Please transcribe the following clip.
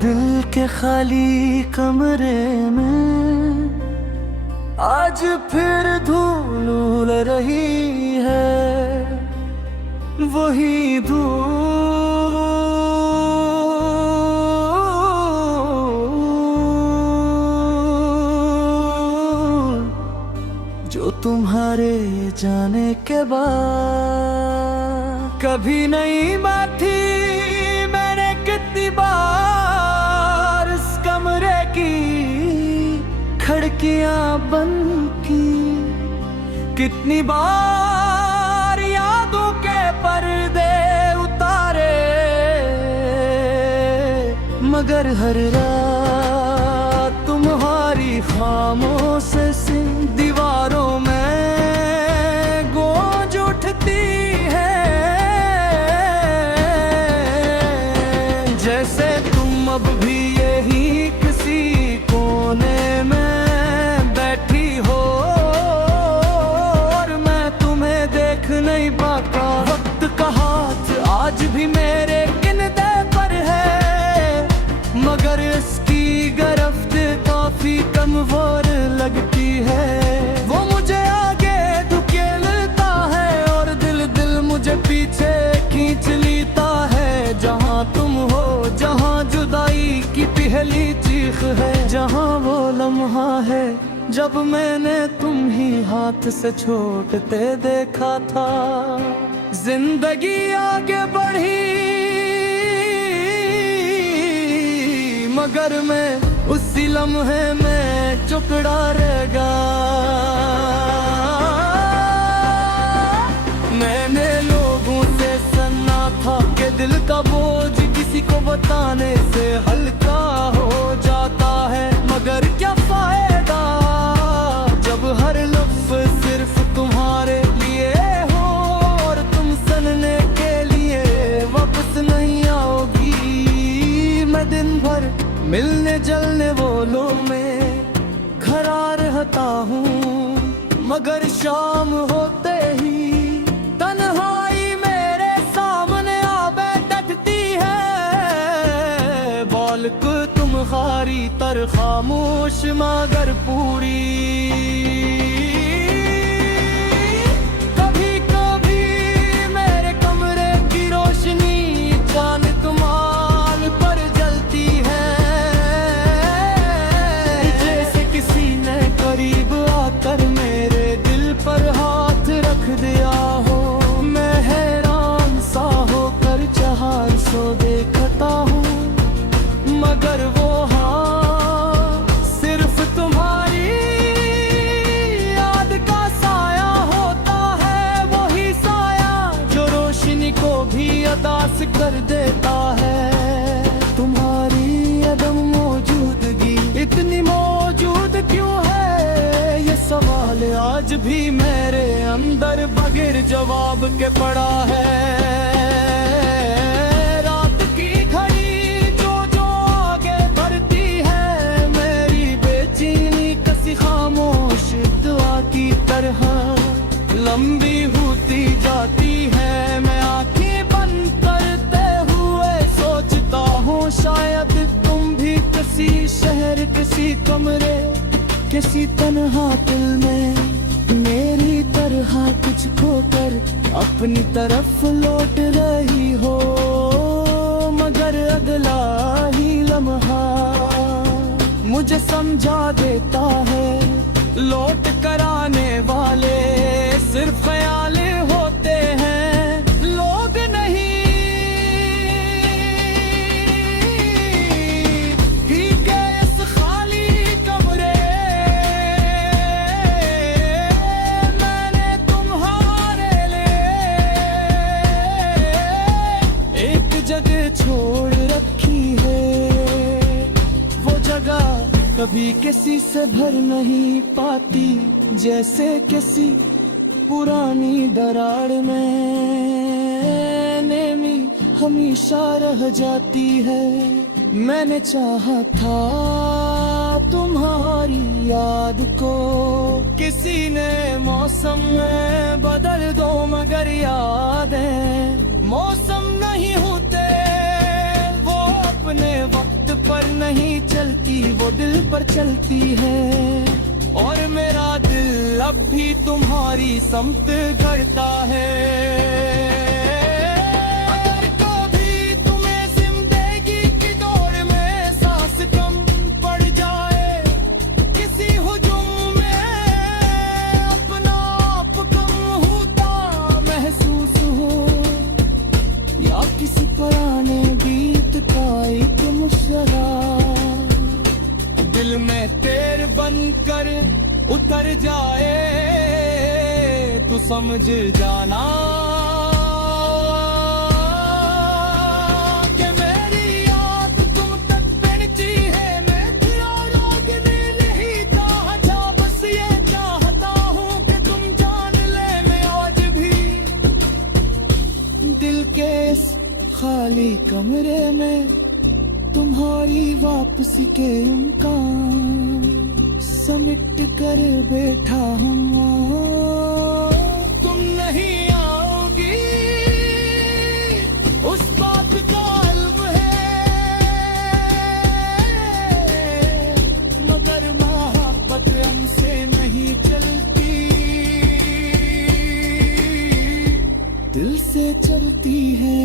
दिल के खाली कमरे में आज फिर धूल उड़ रही है, वही धूल जो तुम्हारे जाने के बाद कभी नहीं बैठी। मैंने कितनी बार इस कमरे की खिड़कियां बंद की, कितनी बार यादों के पर्दे उतारे, मगर हर रात तुम्हारी खामोश सी दीवारों में गूंज उठती है, जैसे तुम अब भी यही किसी कोने में बैठी हो और मैं तुम्हें देख नहीं पाता। वक्त का हाथ आज भी मेरे किनदे पर है, मगर इसकी गिरफ्त काफी कमजोर लगती है। वो मुझे आगे धकेलता है और दिल दिल मुझे पीछे खींच लेता है। जहाँ तुम हो, जहाँ जुदाई की पहली चीख है, जहाँ वो लम्हा है जब मैंने तुम ही हाथ से छोड़ते देखा था। जिंदगी आगे बढ़ी मगर मैं उसी लम्हे में चुकड़ा रहेगा। मैंने लोगों से सुना था कि दिल का बोझ किसी को बताने से हल्का हो जाता है, मगर क्या फायदा जब हर लफ्ज़ सिर्फ तुम्हारे लिए हो और तुम सुनने के लिए वापस नहीं आओगी। मैं दिन भर मिलने जलने वालों में खड़ा रहता हूँ, मगर शाम होते ही तन्हाई मेरे सामने आ बैठती है। बालक तुम खारी तर खामोश मगर पूरी। कभी कभी मेरे कमरे की रोशनी जान तुम्हारे पर जलती है, जैसे किसी ने करीब आकर मेरे दिल पर हाथ रख दिया हो। मैं हैरान सा होकर चार सौ देखता हूँ, मगर वो हाँ सिर्फ तुम्हारी याद का साया होता है। वही साया जो रोशनी को भी अदास कर देता है। तुम्हारी अदम मौजूदगी इतनी मौजूद क्यों है, ये सवाल आज भी मेरे अंदर बगैर जवाब के पड़ा है। रात की घड़ी जो जो आगे बढ़ती है, मेरी बेचैनी कसी खामोश दुआ की तरह लंबी होती जाती है। मैं आंखें बंद करते हुए सोचता हूँ शायद तुम भी किसी शहर, किसी कमरे, किसी तन्हा दिल में मेरी तरह कुछ खोकर अपनी तरफ लौट रही हो, मगर अगला ही लम्हा मुझे समझा देता है लौट कर आने वाले सिर्फ ख्याल होते हैं, लोग नहीं। ठीक है इस खाली कमरे मैंने तुम्हारे लिए एक जगह छोड़ रखी है। वो जगह कभी किसी से भर नहीं पाती, जैसे किसी पुरानी दरार में नेमी हमेशा रह जाती है। मैंने चाहा था तुम्हारी याद को किसी ने मौसम में बदल दो, मगर यादें मौसम नहीं होते, वो अपने वक्त पर नहीं चलती वो दिल पर चलती है। और मेरा दिल अब भी तुम्हारी समत करता है। अगर कभी तुम्हें जिंदगी की दौड़ में सांस कम पड़ जाए, किसी हुजूम में अपना आप कम होता महसूस हो, या किसी पुराने गीत का एक मुस्कुरा दिल में तेर बनकर उतर जाए, तू समझ जाना कि मेरी याद तुम तक पहुंची है। मैं तेरा रोकने नहीं चाहता, बस ये चाहता हूँ कि तुम जान ले मैं आज भी दिल के इस खाली कमरे में तुम्हारी वापसी के इम्कान समिट कर बैठा हूँ। तुम नहीं आओगी उस बात का इल्म है, मगर मोहब्बत हमसे नहीं चलती, दिल से चलती है।